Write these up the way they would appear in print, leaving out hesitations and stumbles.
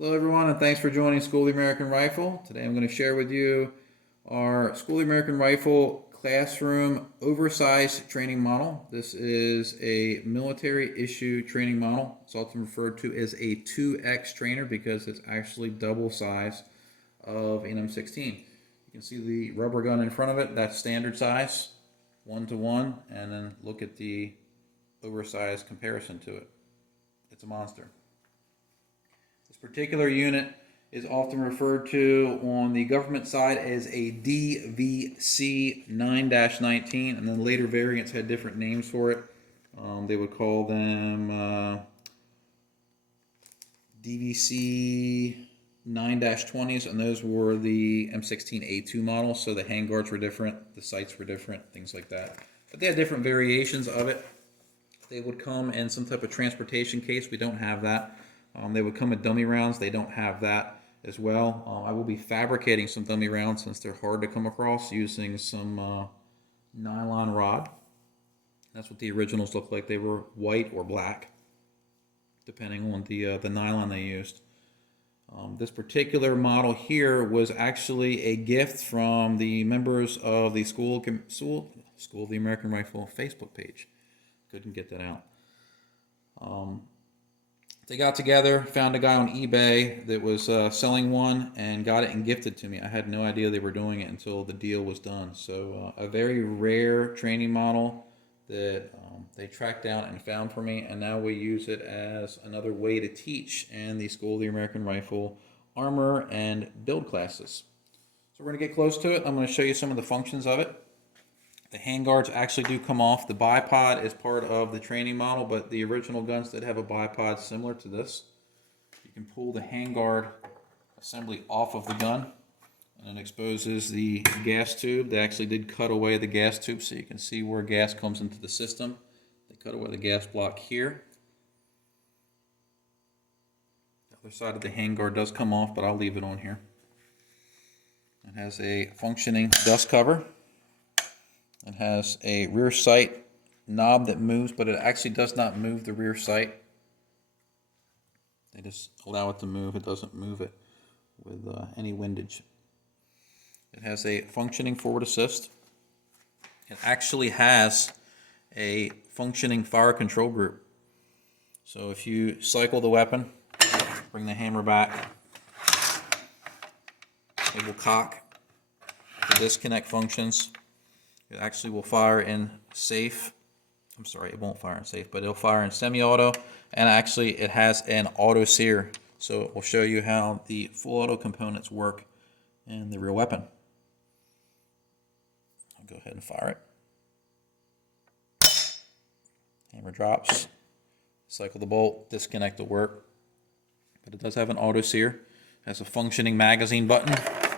Hello everyone and thanks for joining School of the American Rifle. Today I'm going to share with you our School of the American Rifle classroom oversized training model. This is a military issue training model. It's often referred to as a 2X trainer because it's actually double size of an M16. You can see the rubber gun in front of it, that's standard size, 1-to-1, and then look at the oversized comparison to it. It's a monster. This particular unit is often referred to on the government side as a DVC 9-19, and then later variants had different names for it. They would call them DVC 9-20s, and those were the M16A2 models, so the handguards were different, the sights were different, things like that. But they had different variations of it. They would come in some type of transportation case. We don't have that. They would come with dummy rounds. They don't have that as well. I will be fabricating some dummy rounds since they're hard to come across using some nylon rod. That's what the originals look like. They were white or black, depending on the nylon they used. This particular model here was actually a gift from the members of the School of the American Rifle Facebook page. Couldn't get that out. They got together, found a guy on eBay that was selling one and got it and gifted to me. I had no idea they were doing it until the deal was done. So a very rare training model that they tracked down and found for me, and now we use it as another way to teach in the School of the American Rifle armor and build classes. So we're going to get close to it. I'm going to show you some of the functions of it. The handguards actually do come off. The bipod is part of the training model, but the original guns did have a bipod similar to this. You can pull the handguard assembly off of the gun, and it exposes the gas tube. They actually did cut away the gas tube so you can see where gas comes into the system. They cut away the gas block here. The other side of the handguard does come off, but I'll leave it on here. It has a functioning dust cover. It has a rear sight knob that moves, but it actually does not move the rear sight. They just allow it to move. It doesn't move it with any windage. It has a functioning forward assist. It actually has a functioning fire control group. So if you cycle the weapon, bring the hammer back, it will cock. The disconnect functions. It actually will fire in safe. I'm sorry, it won't fire in safe, but it'll fire in semi-auto. And actually, it has an auto sear. So it will show you how the full auto components work in the real weapon. I'll go ahead and fire it. Hammer drops. Cycle the bolt. Disconnect will work. But it does have an auto sear. It has a functioning magazine button.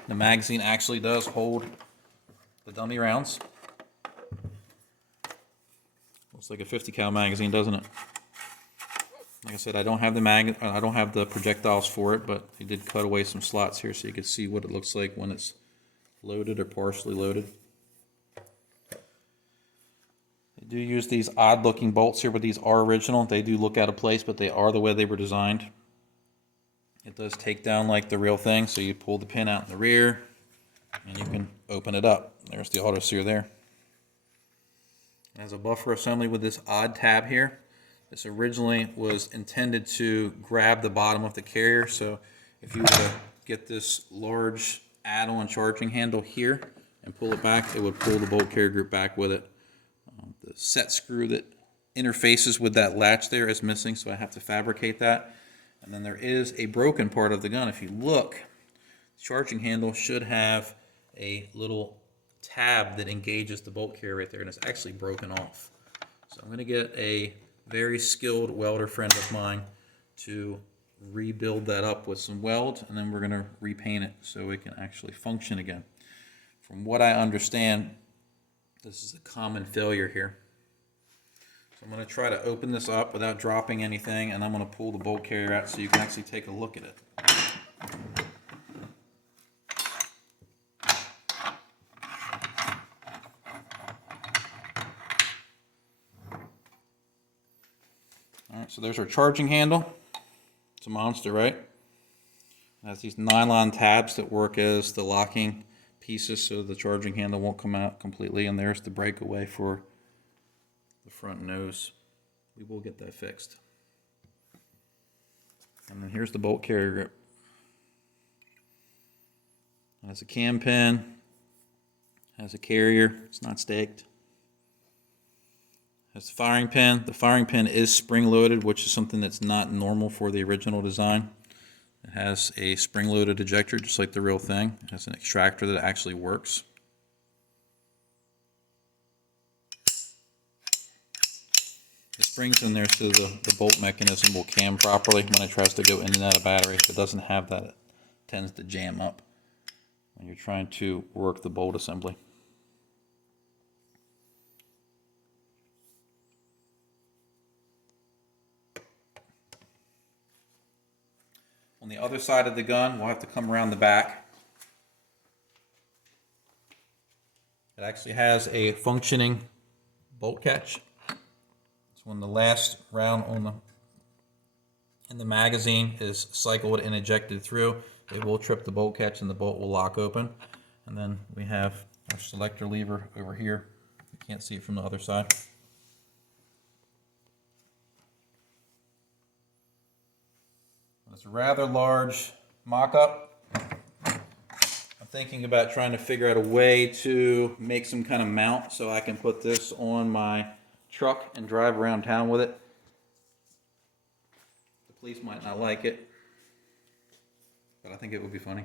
The magazine actually does hold the dummy rounds. Looks like a 50 cal magazine, doesn't it? Like I said, I don't have the projectiles for it, but they did cut away some slots here so you can see what it looks like when it's loaded or partially loaded. They do use these odd looking bolts here, but these are original. They do look out of place, but they are the way they were designed. It does take down like the real thing, so you pull the pin out in the rear and you can open it up. There's the auto sear there. It has a buffer assembly with this odd tab here. This originally was intended to grab the bottom of the carrier, so if you were to get this large add-on charging handle here and pull it back, it would pull the bolt carrier group back with it. The set screw that interfaces with that latch there is missing, so I have to fabricate that. And then there is a broken part of the gun. If you look, the charging handle should have a little tab that engages the bolt carrier right there, and it's actually broken off. So I'm going to get a very skilled welder friend of mine to rebuild that up with some weld, and then we're going to repaint it so it can actually function again. From what I understand, this is a common failure here. So I'm going to try to open this up without dropping anything, and I'm going to pull the bolt carrier out so you can actually take a look at it. Alright, so there's our charging handle. It's a monster, right? It has these nylon tabs that work as the locking pieces so the charging handle won't come out completely, and there's the breakaway for the front nose. We will get that fixed. And then here's the bolt carrier grip. It has a cam pin, has a carrier, it's not staked. Has the firing pin. The firing pin is spring-loaded, which is something that's not normal for the original design. It has a spring-loaded ejector, just like the real thing. It has an extractor that actually works. The spring's in there so the bolt mechanism will cam properly when it tries to go in and out of battery. If it doesn't have that, it tends to jam up when you're trying to work the bolt assembly. On the other side of the gun, we'll have to come around the back. It actually has a functioning bolt catch. It's when the last round in the magazine is cycled and ejected through, it will trip the bolt catch and the bolt will lock open. And then we have our selector lever over here. You can't see it from the other side. It's a rather large mock-up. I'm thinking about trying to figure out a way to make some kind of mount so I can put this on my truck and drive around town with it. The police might not like it, but I think it would be funny.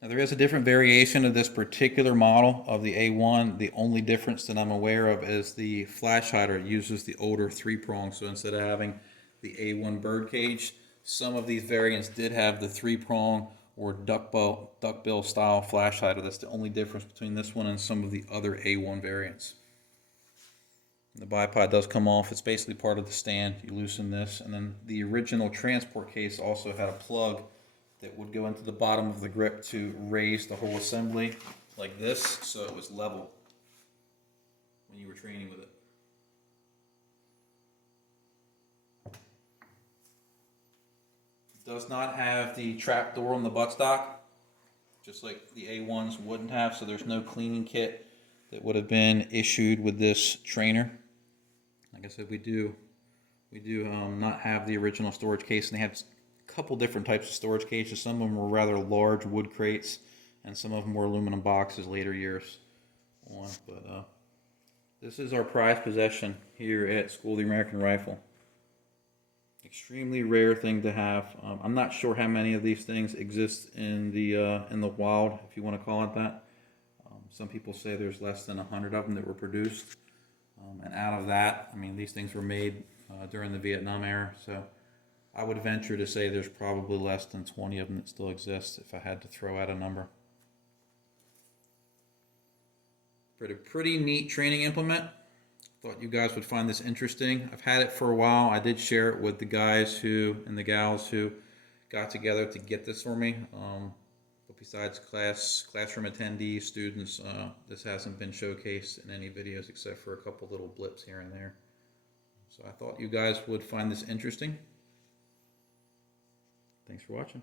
Now there is a different variation of this particular model of the A1. The only difference that I'm aware of is the flash hider uses the older 3-prong, so instead of having the A1 bird cage, some of these variants did have the 3-prong or duckbill style flash hider. That's the only difference between this one and some of the other A1 variants. The bipod does come off. It's basically part of the stand. You loosen this, and then the original transport case also had a plug that would go into the bottom of the grip to raise the whole assembly like this, so it was level when you were training with it. Does not have the trap door on the buttstock, just like the A1s wouldn't have, so there's no cleaning kit that would have been issued with this trainer. Like I said, we do not have the original storage case, and they have a couple different types of storage cases. Some of them were rather large wood crates, and some of them were aluminum boxes later years on. But this is our prized possession here at School of the American Rifle. Extremely rare thing to have. I'm not sure how many of these things exist in the wild, if you want to call it that. Some people say there's less than 100 of them that were produced, and out of that, I mean, these things were made during the Vietnam era, so I would venture to say there's probably less than 20 of them that still exist if I had to throw out a number. Pretty neat training implement. Thought you guys would find this interesting. I've had it for a while. I did share it with the guys and the gals who got together to get this for me. But besides classroom attendees, students, this hasn't been showcased in any videos except for a couple little blips here and there. So I thought you guys would find this interesting. Thanks for watching.